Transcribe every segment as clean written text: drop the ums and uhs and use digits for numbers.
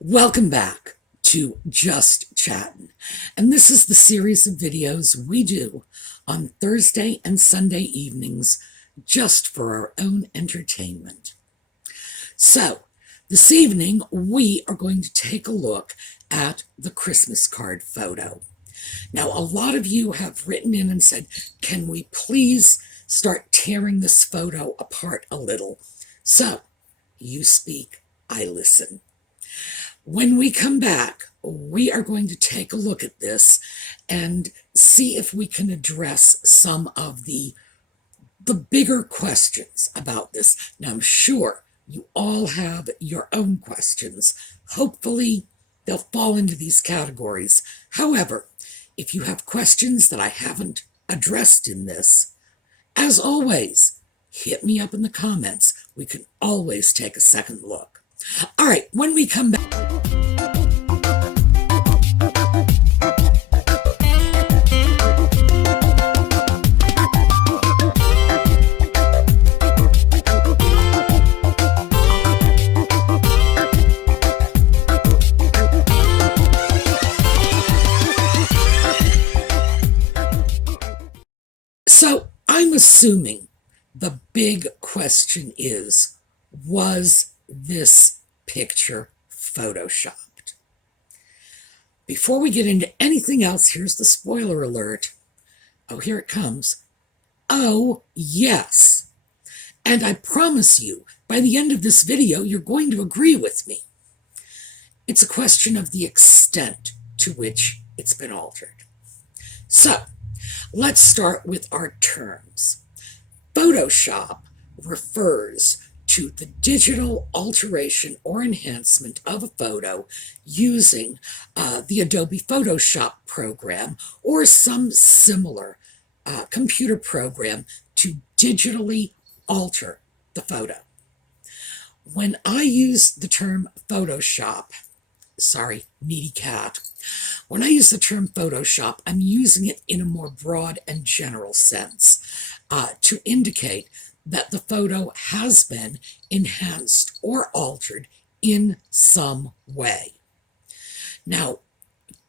Welcome back to Just Chattin', and this is the series of videos we do on Thursday and Sunday evenings just for our own entertainment. So, this evening we are going to take a look at the Christmas card photo. Now, a lot of you have written in and said, can we please start tearing this photo apart a little? So, you speak, I listen. When we come back, we are going to take a look at this and see if we can address some of the bigger questions about this. Now, I'm sure you all have your own questions. Hopefully, they'll fall into these categories. However, if you have questions that I haven't addressed in this, as always, hit me up in the comments. We can always take a second look. All right, when we come back. So I'm assuming the big question is, was this picture photoshopped? Before we get into anything else, here's the spoiler alert. Oh, here it comes. Oh, yes. And I promise you, by the end of this video, you're going to agree with me. It's a question of the extent to which it's been altered. So, let's start with our terms. Photoshop refers to the digital alteration or enhancement of a photo using the Adobe Photoshop program or some similar computer program to digitally alter the photo. When I use the term Photoshop, sorry, needy cat. When I use the term Photoshop, I'm using it in a more broad and general sense to indicate that the photo has been enhanced or altered in some way. Now,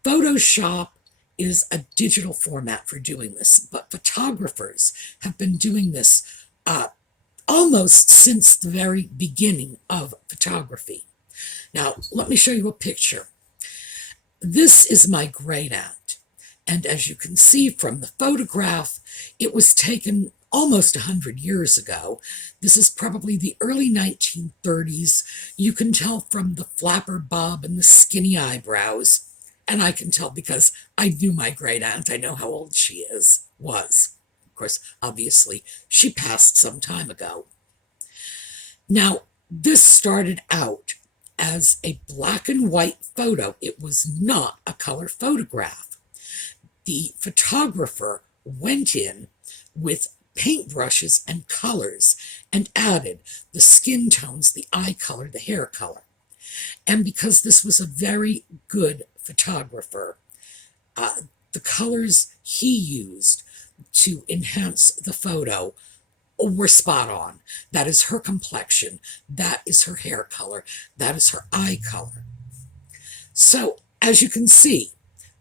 Photoshop is a digital format for doing this, but photographers have been doing this almost since the very beginning of photography. Now, let me show you a picture. This is my great aunt, and as you can see from the photograph, it was taken almost 100 years ago. This is probably the early 1930s. You can tell from the flapper bob and the skinny eyebrows, and I can tell because I knew my great aunt. I know how old she was. Of course, obviously, she passed some time ago. Now, this started out as a black and white photo. It was not a color photograph. The photographer went in with paintbrushes and colors and added the skin tones, the eye color, the hair color. And because this was a very good photographer, the colors he used to enhance the photo were spot on. That is her complexion. That is her hair color. That is her eye color. So, as you can see,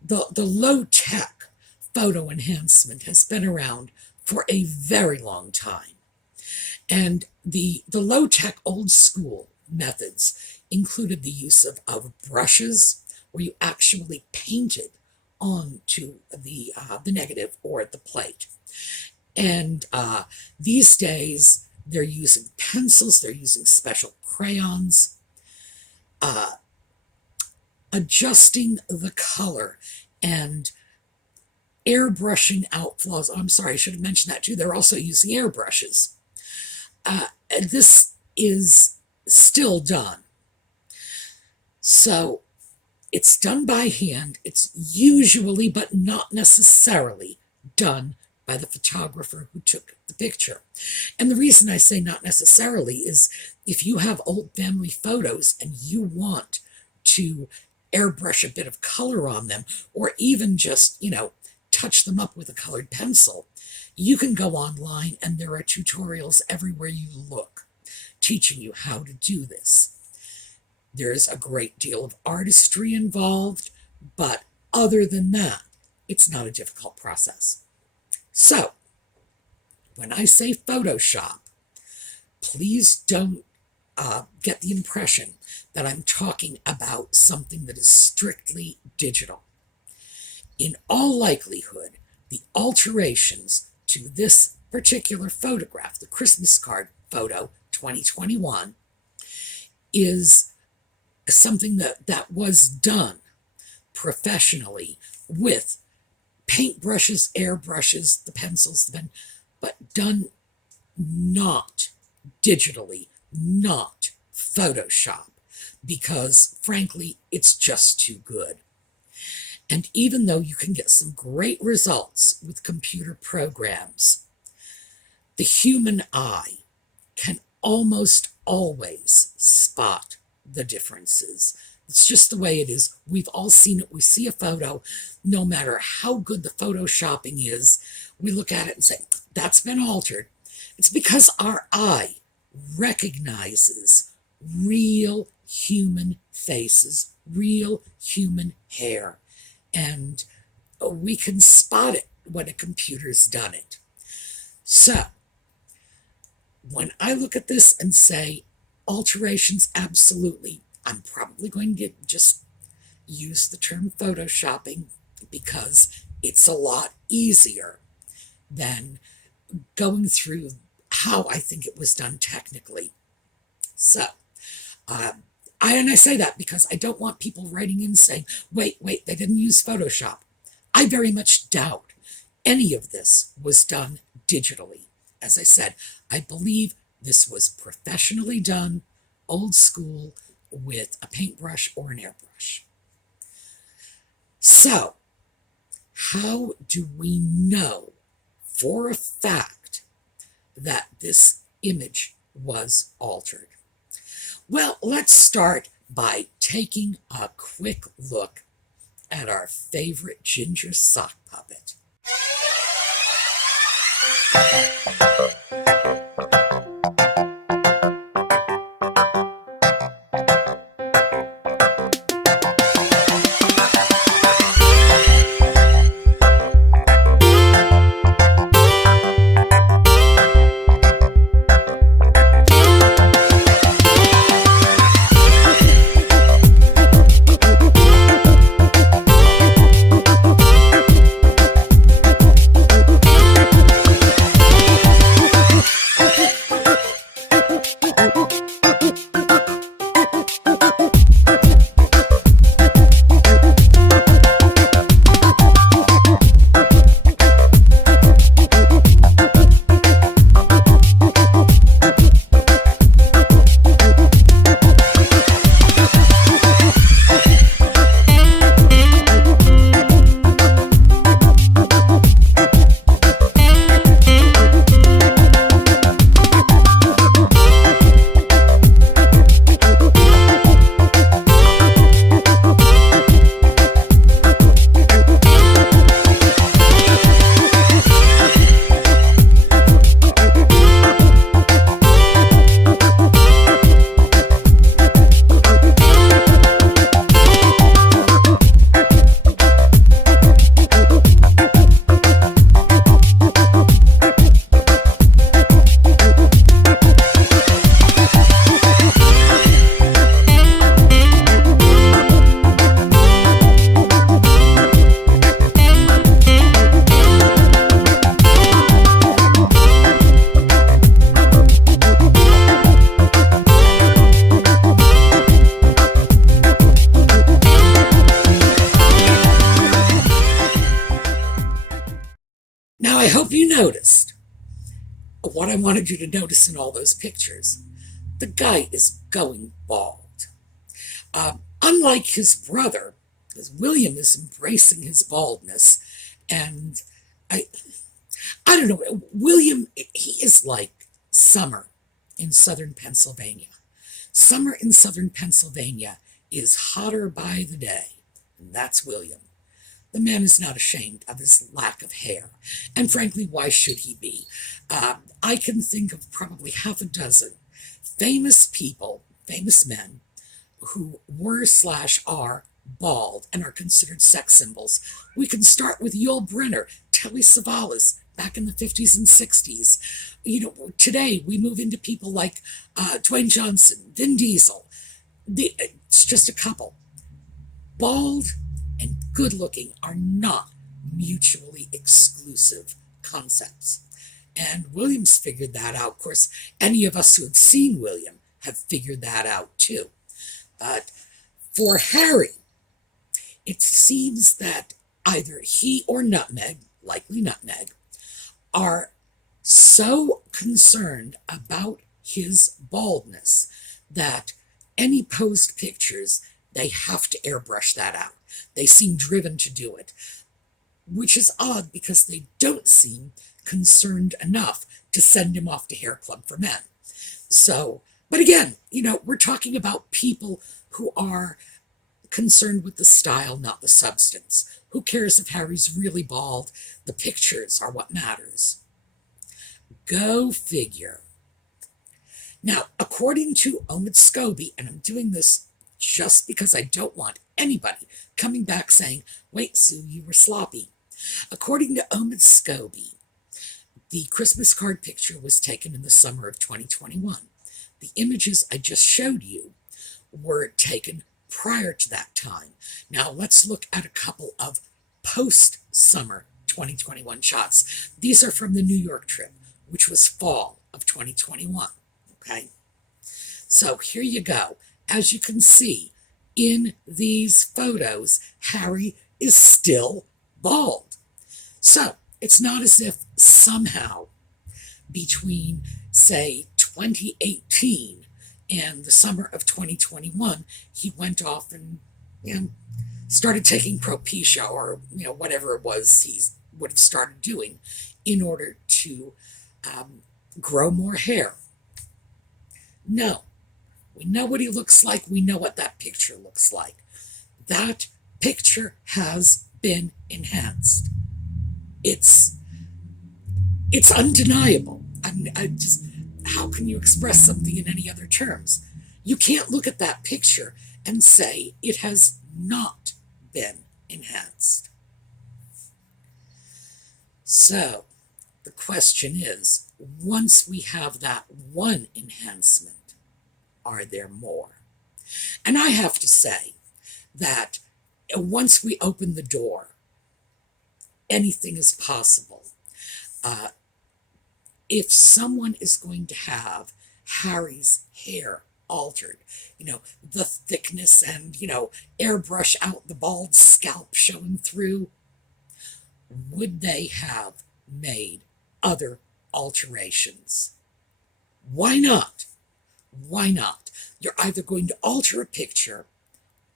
the low-tech photo enhancement has been around for a very long time. And the low-tech old-school methods included the use of brushes, where you actually painted onto the negative or the plate. And these days, they're using pencils, they're using special crayons, adjusting the color and airbrushing out flaws. Oh, I'm sorry, I should have mentioned that too. They're also using airbrushes. This is still done. So it's done by hand. It's usually, but not necessarily, done by the photographer who took the picture. And the reason I say not necessarily is if you have old family photos and you want to airbrush a bit of color on them, or even just, touch them up with a colored pencil, you can go online and there are tutorials everywhere you look teaching you how to do this. There's a great deal of artistry involved, but other than that, it's not a difficult process. So, when I say Photoshop, please don't get the impression that I'm talking about something that is strictly digital. In all likelihood, the alterations to this particular photograph, the Christmas card photo 2021, is something that was done professionally with paintbrushes, airbrushes, the pencils, the pen, but done not digitally, not Photoshop, because frankly, it's just too good. And even though you can get some great results with computer programs, the human eye can almost always spot the differences. It's just the way it is. We've all seen it. We see a photo, no matter how good the photoshopping is, we look at it and say, that's been altered. It's because our eye recognizes real human faces, real human hair, and we can spot it when a computer's done it. So, when I look at this and say alterations, absolutely, I'm probably going to just use the term photoshopping because it's a lot easier than going through how I think it was done technically. So, I say that because I don't want people writing in saying, wait, they didn't use Photoshop. I very much doubt any of this was done digitally. As I said, I believe this was professionally done, old school, with a paintbrush or an airbrush. So, how do we know for a fact that this image was altered? Well, let's start by taking a quick look at our favorite ginger sock puppet. Now, I hope you noticed what I wanted you to notice in all those pictures. The guy is going bald. Unlike his brother, because William is embracing his baldness, and I don't know, William, he is like summer in southern Pennsylvania. Summer in southern Pennsylvania is hotter by the day, and that's William. The man is not ashamed of his lack of hair, and frankly, why should he be? I can think of probably half a dozen famous people, famous men, who were / are bald and are considered sex symbols. We can start with Yul Brynner, Telly Savalas, back in the 50s and 60s. Today we move into people like Dwayne Johnson, Vin Diesel. It's just a couple. Bald and good looking are not mutually exclusive concepts. And William's figured that out. Of course, any of us who have seen William have figured that out too. But for Harry, it seems that either he or Nutmeg, likely Nutmeg, are so concerned about his baldness that any posed pictures, they have to airbrush that out. They seem driven to do it, which is odd because they don't seem concerned enough to send him off to Hair Club for Men. So, but again, we're talking about people who are concerned with the style, not the substance. Who cares if Harry's really bald? The pictures are what matters. Go figure. Now, according to Omid Scobie, and I'm doing this just because I don't want anybody coming back saying, wait, Sue, you were sloppy. According to Omid Scobie, the Christmas card picture was taken in the summer of 2021. The images I just showed you were taken prior to that time. Now let's look at a couple of post-summer 2021 shots. These are from the New York trip, which was fall of 2021. Okay, so here you go. As you can see in these photos, Harry is still bald. So it's not as if somehow between, say, 2018 and the summer of 2021, he went off and started taking Propecia or whatever it was he would have started doing in order to grow more hair. No, we know what he looks like. We know what that picture looks like. That picture has been enhanced. It's undeniable. How can you express something in any other terms? You can't look at that picture and say it has not been enhanced. So the question is, once we have that one enhancement, are there more? And I have to say that once we open the door, anything is possible. If someone is going to have Harry's hair altered, the thickness and, airbrush out the bald scalp showing through, would they have made other alterations? Why not? Why not? You're either going to alter a picture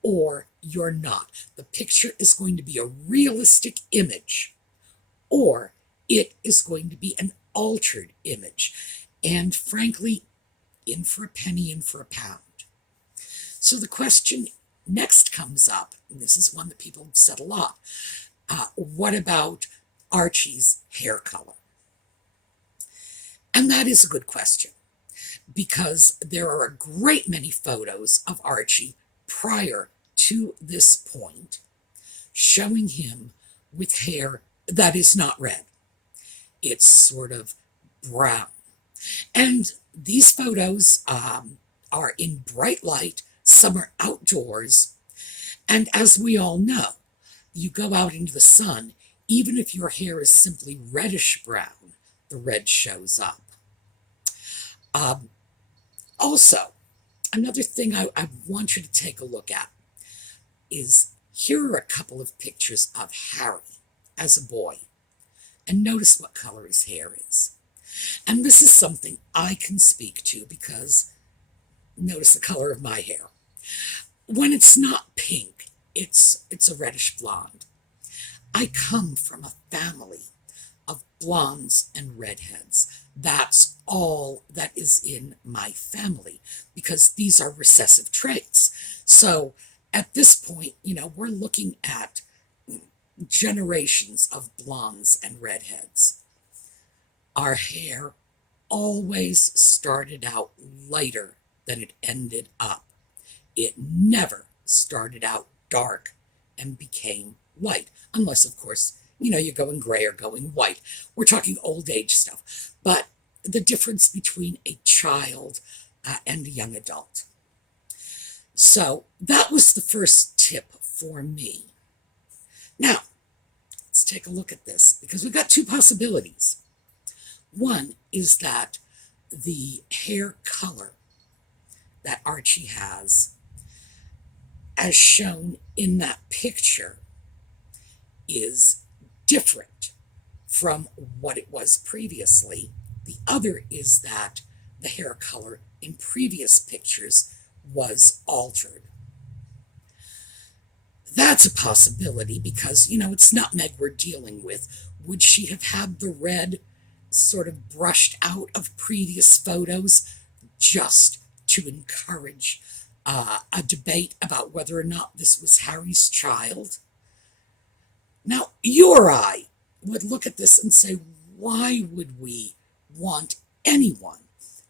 or you're not. The picture is going to be a realistic image or it is going to be an altered image. And frankly, in for a penny, in for a pound. So the question next comes up, and this is one that people have said a lot. What about Archie's hair color? And that is a good question, because there are a great many photos of Archie prior to this point showing him with hair that is not red. It's sort of brown. And these photos are in bright light. Some are outdoors. And as we all know, you go out into the sun, even if your hair is simply reddish brown, the red shows up. Also, another thing I want you to take a look at is here are a couple of pictures of Harry as a boy. And notice what color his hair is. And this is something I can speak to because notice the color of my hair. When it's not pink, it's a reddish blonde. I come from a family of blondes and redheads. That's all that is in my family because these are recessive traits. So at this point, we're looking at generations of blondes and redheads. Our hair always started out lighter than it ended up. It never started out dark and became light, unless, of course, you're going gray or going white. We're talking old age stuff. But the difference between a child and a young adult. So that was the first tip for me. Now, let's take a look at this, because we've got two possibilities. One is that the hair color that Archie has, as shown in that picture, is different from what it was previously. The other is that the hair color in previous pictures was altered. That's a possibility because, it's Nutmeg we're dealing with. Would she have had the red sort of brushed out of previous photos just to encourage a debate about whether or not this was Harry's child? Now, you or I would look at this and say, why would we want anyone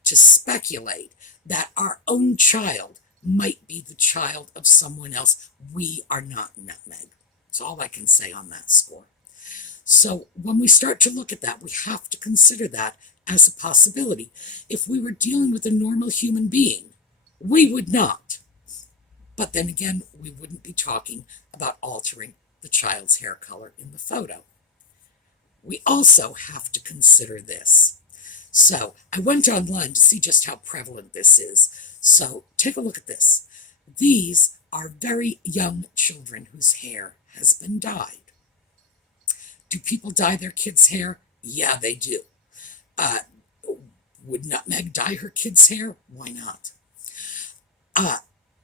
to speculate that our own child might be the child of someone else? We are not Nutmeg. That's all I can say on that score. So when we start to look at that, we have to consider that as a possibility. If we were dealing with a normal human being, we would not. But then again, we wouldn't be talking about altering the child's hair color in the photo. We also have to consider this. So I went online to see just how prevalent this is. So take a look at this. These are very young children whose hair has been dyed. Do people dye their kids' hair? Yeah, they do. Would Nutmeg dye her kids' hair? Why not?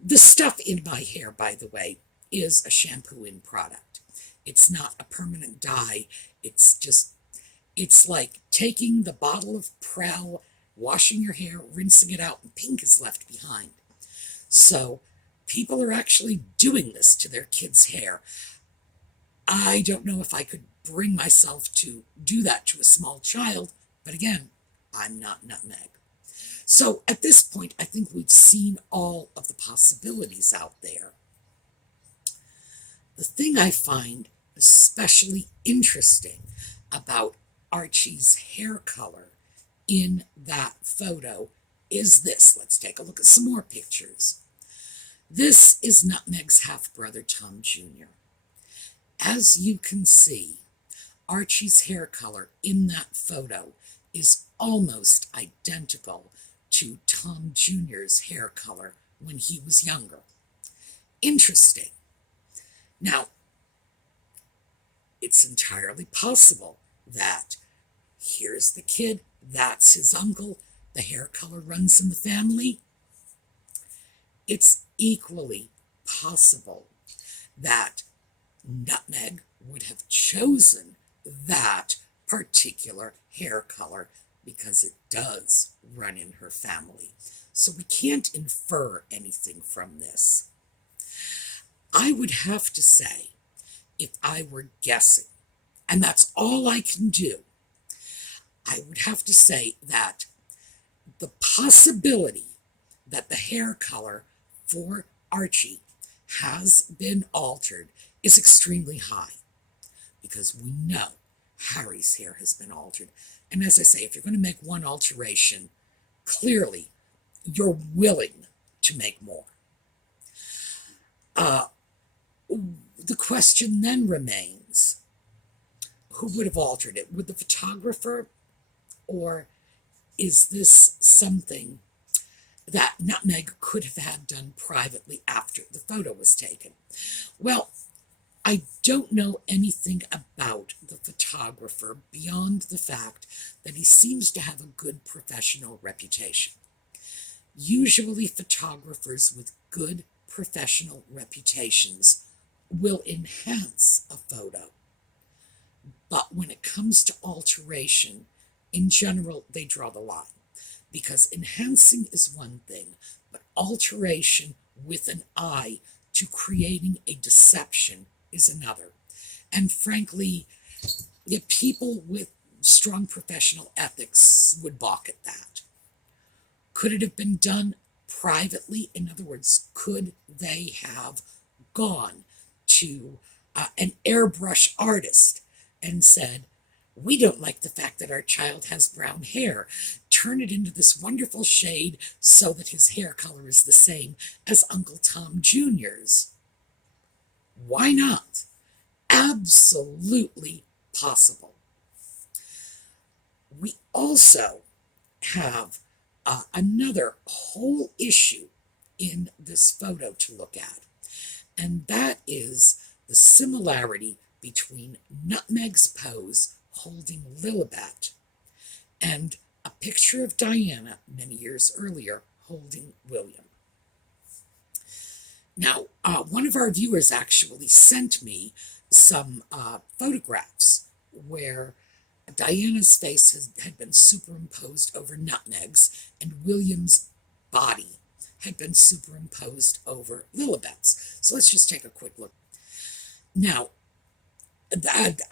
The stuff in my hair, by the way, is a shampoo-in product. It's not a permanent dye. It's like taking the bottle of Prel, washing your hair, rinsing it out, and pink is left behind. So people are actually doing this to their kids' hair. I don't know if I could bring myself to do that to a small child, but again, I'm not Nutmeg. So at this point, I think we've seen all of the possibilities out there. The thing I find especially interesting about Archie's hair color in that photo is this. Let's take a look at some more pictures. This is Nutmeg's half-brother, Tom Jr. As you can see, Archie's hair color in that photo is almost identical to Tom Jr.'s hair color when he was younger. Interesting. Now, it's entirely possible that here's the kid, that's his uncle, the hair color runs in the family. It's equally possible that Nutmeg would have chosen that particular hair color because it does run in her family. So we can't infer anything from this. I would have to say, if I were guessing, and that's all I can do, I would have to say that the possibility that the hair color for Archie has been altered is extremely high, because we know Harry's hair has been altered. And as I say, if you're going to make one alteration, clearly you're willing to make more. The question then remains, who would have altered it? Would the photographer, or is this something that Nutmeg could have had done privately after the photo was taken? Well, I don't know anything about the photographer beyond the fact that he seems to have a good professional reputation. Usually photographers with good professional reputations will enhance a photo. But when it comes to alteration, in general, they draw the line. Because enhancing is one thing, but alteration with an eye to creating a deception is another. And frankly, people with strong professional ethics would balk at that. Could it have been done? privately? In other words, could they have gone to an airbrush artist and said, we don't like the fact that our child has brown hair. Turn it into this wonderful shade so that his hair color is the same as Uncle Tom Jr.'s. Why not? Absolutely possible. We also have another whole issue in this photo to look at, and that is the similarity between Nutmeg's pose holding Lilibet and a picture of Diana many years earlier holding William. Now, one of our viewers actually sent me some photographs where Diana's face had been superimposed over Nutmeg's, and William's body had been superimposed over Lilibet's. So let's just take a quick look. Now,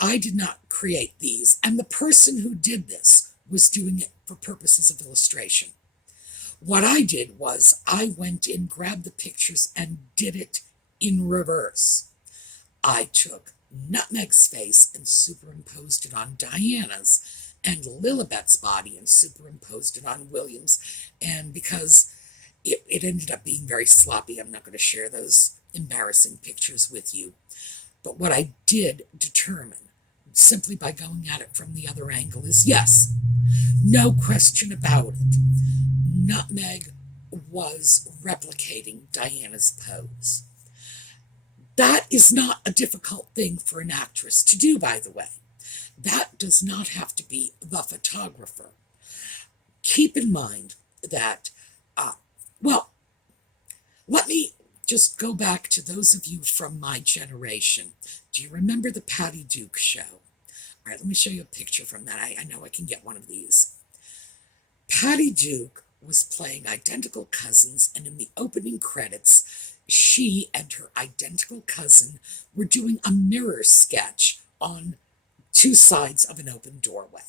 I did not create these, and the person who did this was doing it for purposes of illustration. What I did was I went in, grabbed the pictures, and did it in reverse. I took Nutmeg's face and superimposed it on Diana's, and Lilibet's body and superimposed it on William's. And because it ended up being very sloppy, I'm not going to share those embarrassing pictures with you. But what I did determine, simply by going at it from the other angle, is yes, no question about it, Nutmeg was replicating Diana's pose. That is not a difficult thing for an actress to do, by the way. That does not have to be the photographer. Keep in mind that, well, let me just go back to those of you from my generation. Do you remember the Patty Duke show? All right, let me show you a picture from that. I know I can get one of these. Patty Duke was playing identical cousins, and in the opening credits, she and her identical cousin were doing a mirror sketch on two sides of an open doorway.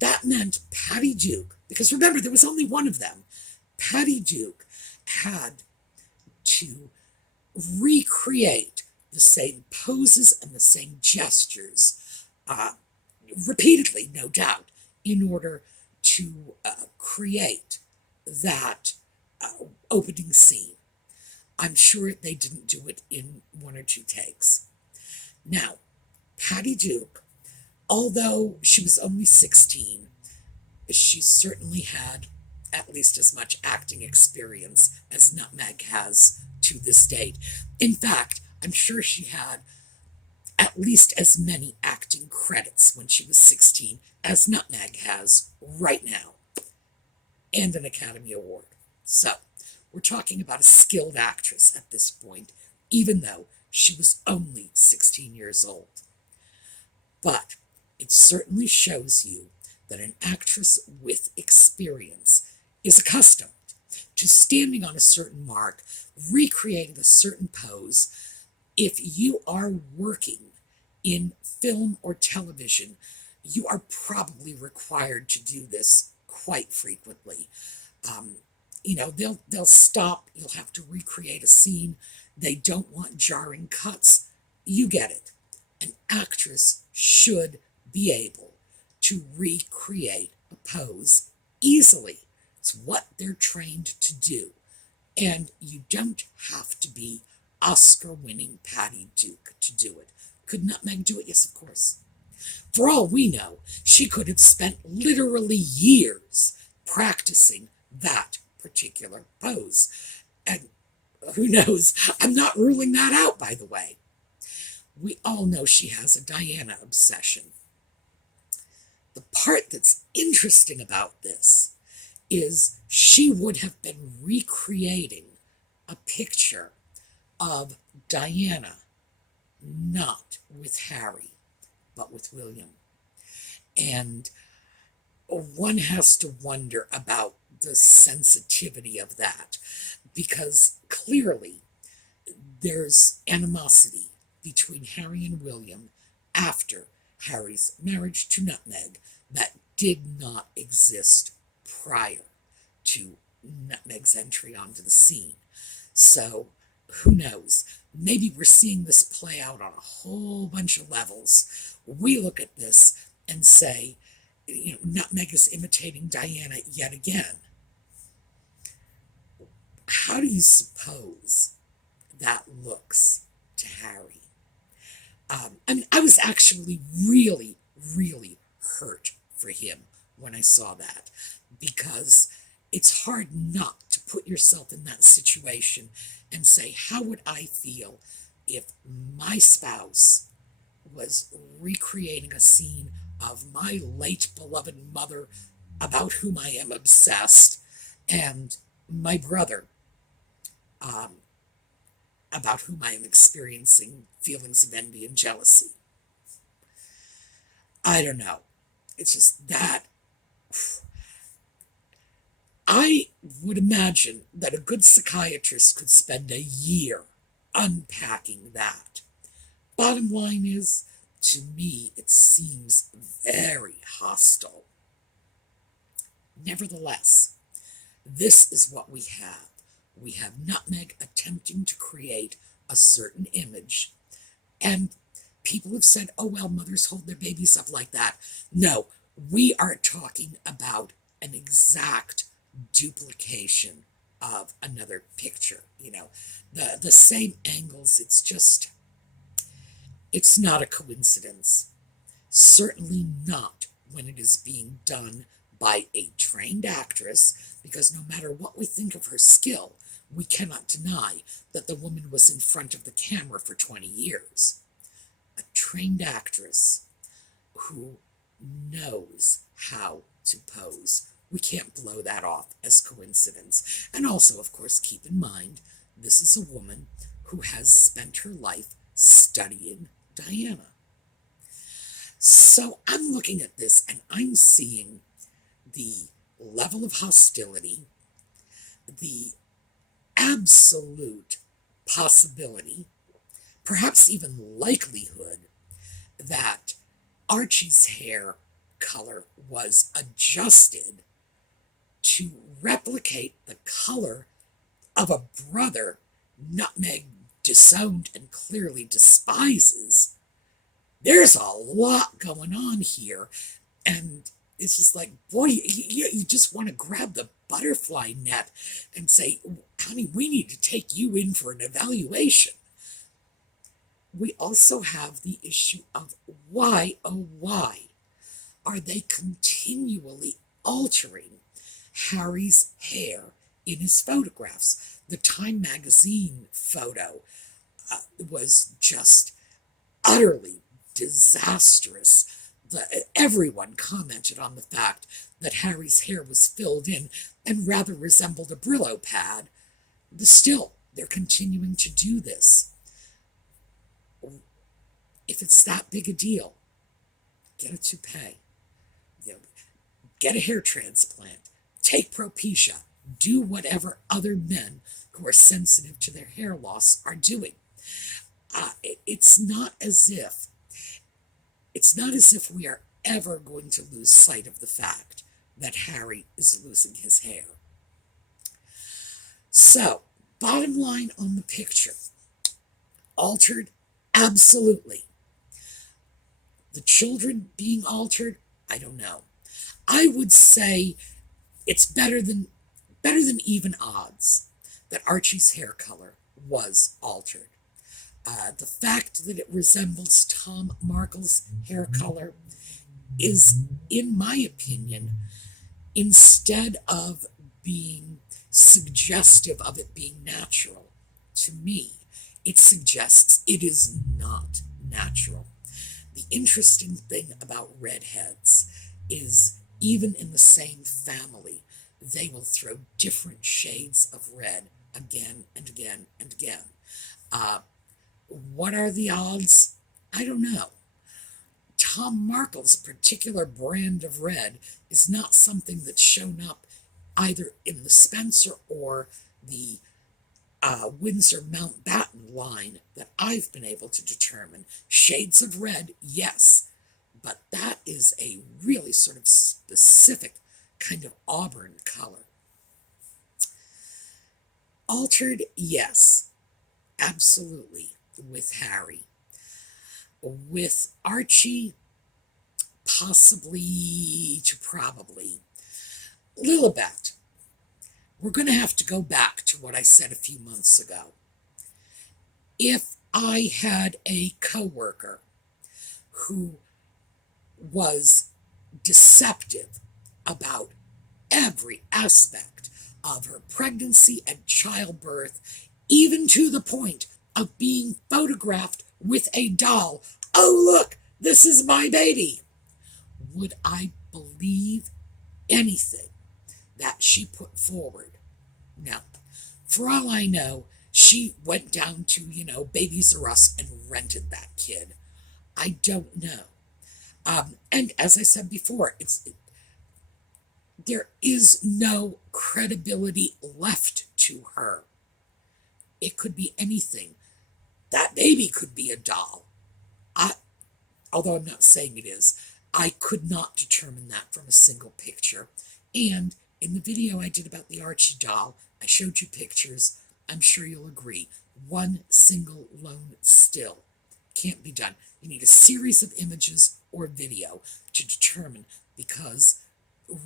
That meant Patty Duke, because remember, there was only one of them, Patty Duke had to recreate the same poses and the same gestures, repeatedly, no doubt, in order to create that opening scene. I'm sure they didn't do it in one or two takes. Now, Patty Duke, although she was only 16, she certainly had at least as much acting experience as Nutmeg has to this date. In fact, I'm sure she had at least as many acting credits when she was 16 as Nutmeg has right now, and an Academy Award. So, we're talking about a skilled actress at this point, even though she was only 16 years old. But it certainly shows you that an actress with experience is accustomed to standing on a certain mark, recreating a certain pose. If you are working in film or television, you are probably required to do this quite frequently. You know, they'll stop, you'll have to recreate a scene, they don't want jarring cuts. You get it. An actress should be able to recreate a pose easily. It's what they're trained to do. And you don't have to be Oscar-winning Patty Duke to do it. Could Nutmeg do it? Yes, of course. For all we know, she could have spent literally years practicing that particular pose. And who knows? I'm not ruling that out, by the way. We all know she has a Diana obsession. The part that's interesting about this is she would have been recreating a picture of Diana, not with Harry, but with William. And one has to wonder about the sensitivity of that, because clearly there's animosity between Harry and William after Harry's marriage to Nutmeg that did not exist prior to Nutmeg's entry onto the scene. So who knows? Maybe we're seeing this play out on a whole bunch of levels. We look at this and say, Nutmeg is imitating Diana yet again. How do you suppose that looks to Harry? I was actually really, really hurt for him when I saw that, because it's hard not to put yourself in that situation and say, how would I feel if my spouse was recreating a scene of my late beloved mother, about whom I am obsessed, and my brother, about whom I am experiencing feelings of envy and jealousy. I don't know. It's just that. I would imagine that a good psychiatrist could spend a year unpacking that. Bottom line is, to me, it seems very hostile. Nevertheless, this is what we have. We have Nutmeg attempting to create a certain image, and people have said, oh, well, mothers hold their babies up like that. No, we are talking about an exact duplication of another picture. The same angles. It's not a coincidence. Certainly not when it is being done by a trained actress, because no matter what we think of her skill, we cannot deny that the woman was in front of the camera for 20 years. A trained actress who knows how to pose. We can't blow that off as coincidence. And also, of course, keep in mind, this is a woman who has spent her life studying Diana. So I'm looking at this and I'm seeing the level of hostility, the absolute possibility, perhaps even likelihood, that Archie's hair color was adjusted to replicate the color of a brother Nutmeg disowned and clearly despises. There's a lot going on here, and it's just like, boy, you just want to grab the butterfly net and say, honey, we need to take you in for an evaluation. We also have the issue of why, oh why, are they continually altering Harry's hair in his photographs? The Time magazine photo was just utterly disastrous. Everyone commented on the fact that Harry's hair was filled in and rather resembled a Brillo pad. Still, they're continuing to do this. If it's that big a deal, get a toupee. Get a hair transplant. Take Propecia. Do whatever other men who are sensitive to their hair loss are doing. It's not as if we are ever going to lose sight of the fact that Harry is losing his hair. So, bottom line on the picture. Altered? Absolutely. The children being altered? I don't know. I would say it's better than even odds that Archie's hair color was altered. The fact that it resembles Tom Markle's hair color is, in my opinion, instead of being suggestive of it being natural, to me, it suggests it is not natural. The interesting thing about redheads is, even in the same family, they will throw different shades of red again and again and again. What are the odds? I don't know. Tom Markle's particular brand of red is not something that's shown up either in the Spencer or the Windsor Mountbatten line that I've been able to determine. Shades of red, yes, but that is a really sort of specific kind of auburn color. Altered, yes, absolutely, with Harry. With Archie, possibly to probably. Lilibet, we're going to have to go back to what I said a few months ago. If I had a coworker who was deceptive about every aspect of her pregnancy and childbirth, even to the point of being photographed with a doll, oh look, this is my baby, would I believe anything that she put forward? No. For all I know, she went down to, Babies R Us and rented that kid. I don't know. And as I said before, there is no credibility left to her. It could be anything. That baby could be a doll. Although I'm not saying it is, I could not determine that from a single picture. And in the video I did about the Archie doll, I showed you pictures. I'm sure you'll agree. One single lone still can't be done. You need a series of images or video to determine, because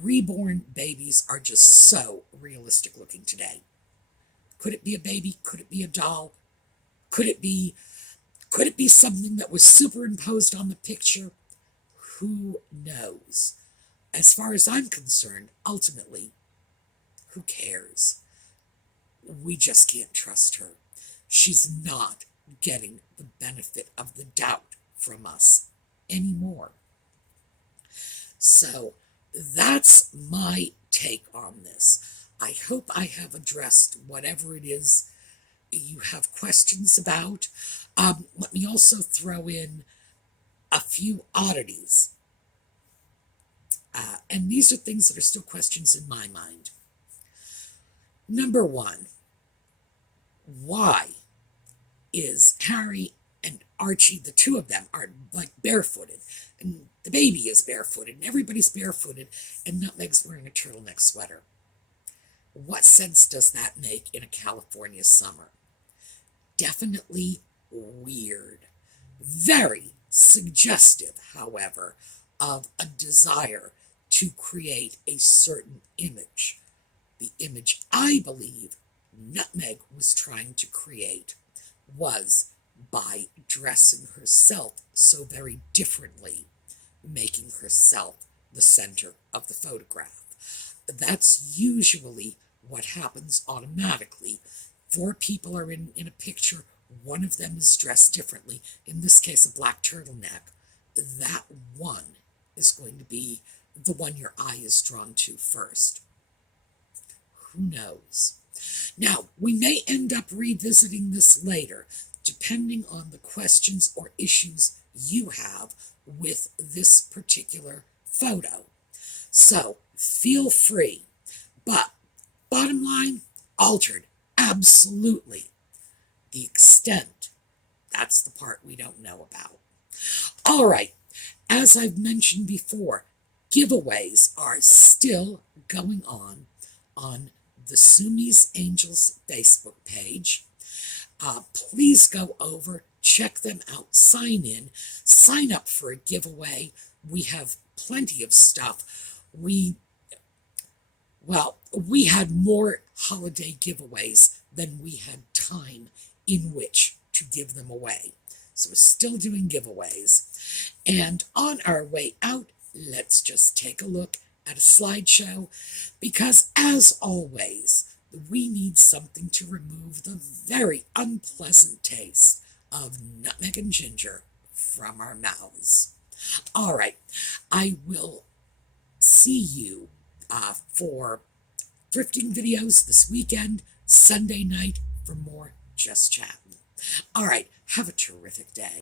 reborn babies are just so realistic looking today. Could it be a baby? Could it be a doll? Could it be something that was superimposed on the picture? Who knows? As far as I'm concerned, ultimately, who cares? We just can't trust her. She's not getting the benefit of the doubt from us anymore. So that's my take on this. I hope I have addressed whatever it is you have questions about. Let me also throw in a few oddities. And these are things that are still questions in my mind. Number one, why is Harry and Archie, the two of them, are like barefooted? And the baby is barefooted, and everybody's barefooted, and Nutmeg's wearing a turtleneck sweater. What sense does that make in a California summer? Definitely weird. Very suggestive, however, of a desire to create a certain image. The image I believe Nutmeg was trying to create was by dressing herself so very differently, making herself the center of the photograph. That's usually what happens automatically. Four people are in a picture, one of them is dressed differently, in this case a black turtleneck. That one is going to be the one your eye is drawn to first. Who knows? Now, we may end up revisiting this later, depending on the questions or issues you have with this particular photo. So, feel free. But, bottom line, altered. Absolutely. The extent, that's the part we don't know about. All right, as I've mentioned before, giveaways are still going on the SueMe's Angels Facebook page. Please go over, check them out, sign in, sign up for a giveaway. We have plenty of stuff. We had more holiday giveaways than we had time in which to give them away. So we're still doing giveaways. And on our way out, let's just take a look at a slideshow, because as always, we need something to remove the very unpleasant taste of nutmeg and ginger from our mouths. All right, I will see you for thrifting videos this weekend, Sunday night, for more Just Chattin'. All right, have a terrific day.